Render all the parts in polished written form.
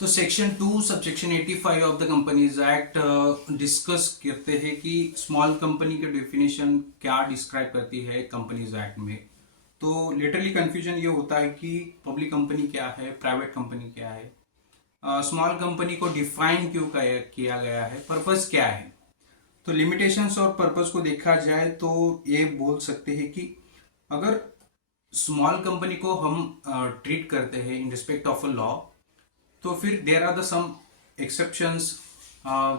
तो section 2 subsection 85 of the companies act discuss करते हैं कि स्मॉल कंपनी के डेफिनेशन क्या डिस्क्राइब करती है कंपनीज एक्ट में। तो लिटरली कंफ्यूजन ये होता है कि पब्लिक कंपनी क्या है, प्राइवेट कंपनी क्या है, स्मॉल कंपनी को डिफाइन क्यों किया गया है, पर्पस क्या है। तो लिमिटेशंस और पर्पस को देखा जाए तो ये बोल सकते हैं कि अगर स्मॉल कंपनी को हम ट्रीट करते हैं in respect of a law, तो फिर there are the some exceptions.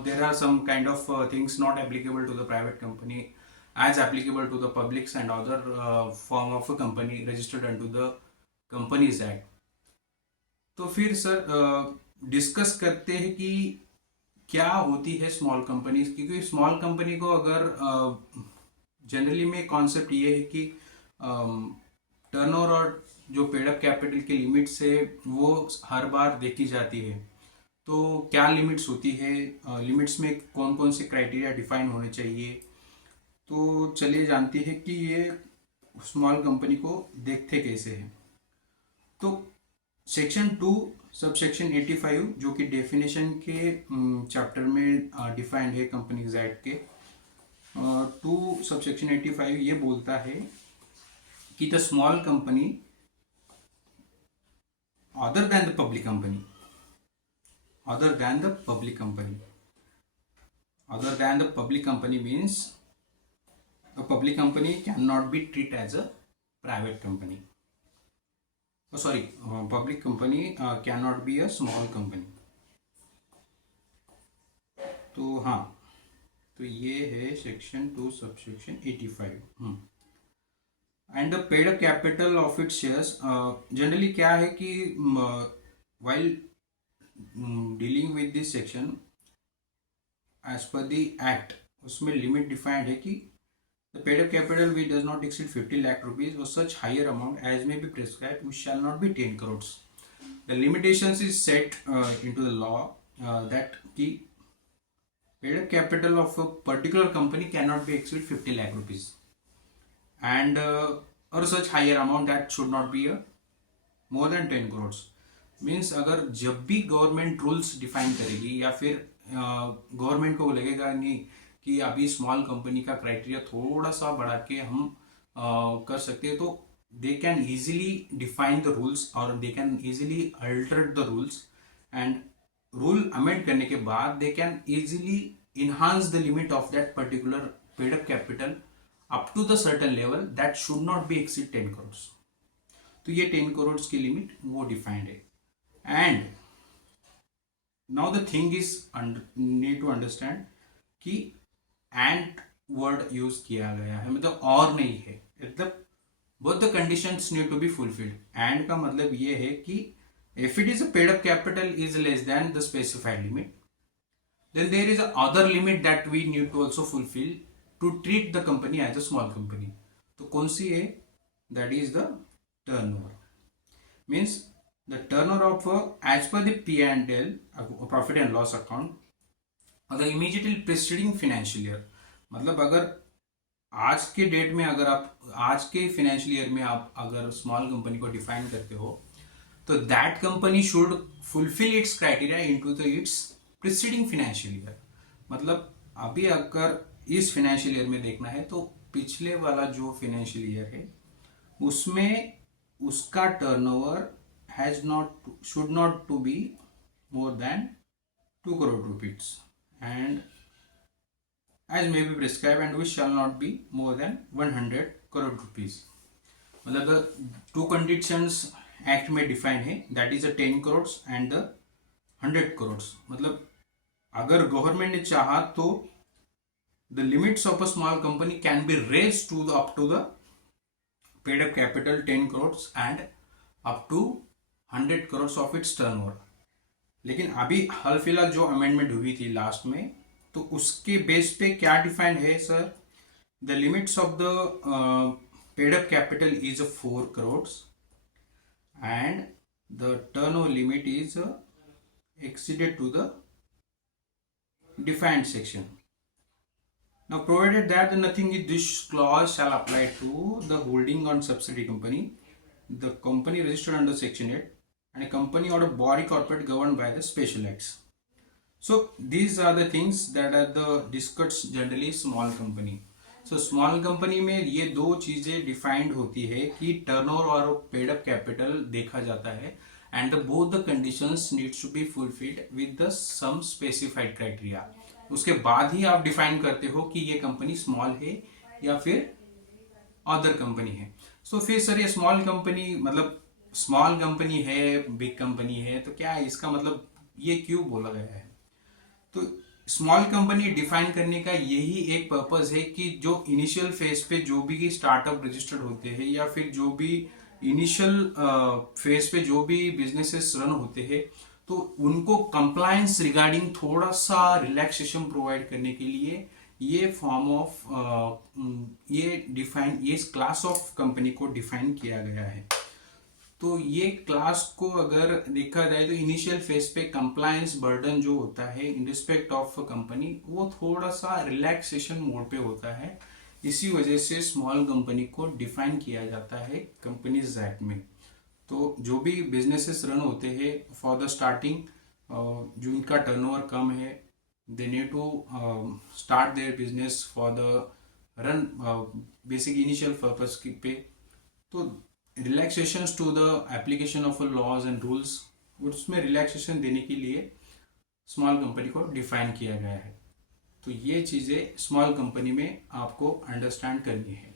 There are some kind of things not applicable to the private company as applicable to the publics and other form of a company registered under the Companies Act. तो फिर sir discuss करते हैं कि क्या होती है small companies, क्योंकि small company को अगर जनरली में कॉन्सेप्ट ये है कि टर्नओवर और जो पेड अप कैपिटल के लिमिट्स है वो हर बार देखी जाती है। तो क्या लिमिट्स होती है, लिमिट्स में कौन कौन से क्राइटेरिया डिफाइन होने चाहिए। तो चलिए जानते हैं कि ये स्मॉल कंपनी को देखते कैसे हैं। तो सेक्शन 2 सब सेक्शन 85 जो कि डेफिनेशन के चैप्टर में डिफाइंड है कंपनीज एक्ट के 2 सब सेक्शन 85 ये बोलता है कि the small company other than the public company, other than the public company, other than the public company means a public company cannot be treated as a private company. Oh sorry, public company cannot be a small company. तो हाँ, तो ये है section 2 subsection 85। And the paid up capital of it shares, generally क्या है कि while dealing with this section as per the act, उसमें limit defined है कि the paid up capital we does not exceed 50 lakh rupees और such higher amount as may be prescribed which shall not be 10 crore. The limitations is set into the law that कि paid up capital of a particular company can not be exceed 50 lakh rupees and और such higher amount that should not be more than 10 crore. Means अगर जब भी government rules define करेगी या फिर government को लगेगा नहीं कि अभी स्मॉल कंपनी का क्राइटेरिया थोड़ा सा बढ़ा के हम कर सकते हैं, तो they can easily define the rules और they can easily alter the rules and rule amend करने के बाद they can easily enhance the limit of that particular paid up capital up to the certain level that should not be exceed 10 crore. तो ये 10 करोड़ की limit वो defined है। And now the thing is need to understand कि and word use किया गया है, मतलब और नहीं है, मतलब both the conditions need to be fulfilled. And का मतलब ये है कि if it is a paid up capital is less than the specified limit, then there is a other limit that we need to also fulfill to treat the company as a small company. तो कौन सी है? That is the turnover. Means the turnover of as per the P&L profit and loss account or the immediately preceding financial year. मतलब अगर आज के date में, अगर आप आज के फाइनेंशियल ईयर में आप अगर स्मॉल कंपनी को डिफाइन करते हो तो that company should fulfil it's criteria into the it's preceding financial year. मतलब अभी अगर इस फाइनेंशियल ईयर में देखना है तो पिछले वाला जो फाइनेंशियल ईयर है उसमें उसका turnover has not should not to be more than 2 crore rupees and as may be prescribe and which shall not be more than 100 crore rupees. मतलब 2 कंडीशंस एक्ट में डिफाइन है, that is 10 crore and the 100 crore. मतलब अगर government ने चाहा तो the limits of a small company can be raise to the up to the paid up capital 10 crore and up to 100 crore of its turnover. लेकिन अभी हाल फिलहाल जो अमेंडमेंट हुई थी लास्ट में, तो उसके बेस पे क्या डिफाइंड है sir? The limits of the paid up capital is 4 crore and the turnover limit is exceeded to the defined section. Now provided that nothing in this clause shall apply to the holding on subsidiary company, the company registered under section 8 and a company or a body corporate governed by the special acts. So these are the things that are the discussed generally small company. So small company में ये दो चीजें defined होती है कि turnover और paid up capital देखा जाता है, and both the conditions needs to be fulfilled with the some specified criteria. उसके बाद ही आप डिफाइन करते हो कि ये कंपनी स्मॉल है या फिर अदर कंपनी है. सो फिर सर ये स्मॉल कंपनी मतलब स्मॉल कंपनी है, बिग कंपनी है, तो क्या है इसका मतलब, ये क्यों बोला गया है? तो स्मॉल कंपनी डिफाइन करने का यही एक पर्पस है कि जो इनिशियल फेज पे जो भी स्टार्टअप रजिस्टर्ड होते हैं या फिर जो भी इनिशियल फेज पे जो भी बिजनेसेस रन होते हैं, तो उनको कंप्लायंस रिगार्डिंग थोड़ा सा रिलैक्सेशन प्रोवाइड करने के लिए ये फॉर्म ऑफ ये क्लास ऑफ कंपनी को डिफाइन किया गया है. तो ये क्लास को अगर देखा जाए तो इनिशियल फेज पे कंप्लायंस बर्डन जो होता है इन रिस्पेक्ट ऑफ कंपनी, वो थोड़ा सा रिलैक्सेशन मोड पे होता है. इसी वजह से स्मॉल कंपनी को डिफाइन किया जाता है कंपनीज एक्ट में. तो जो भी बिजनेसेस रन होते हैं फॉर द स्टार्टिंग, जो इनका टर्नओवर कम है, they need to start their business for the run basic initial purpose पे. तो relaxations to the application of laws and rules, उसमें रिलैक्सेशन देने के लिए स्मॉल कंपनी को डिफाइन किया गया है. तो ये चीज़ें स्मॉल कंपनी में आपको अंडरस्टैंड करनी है.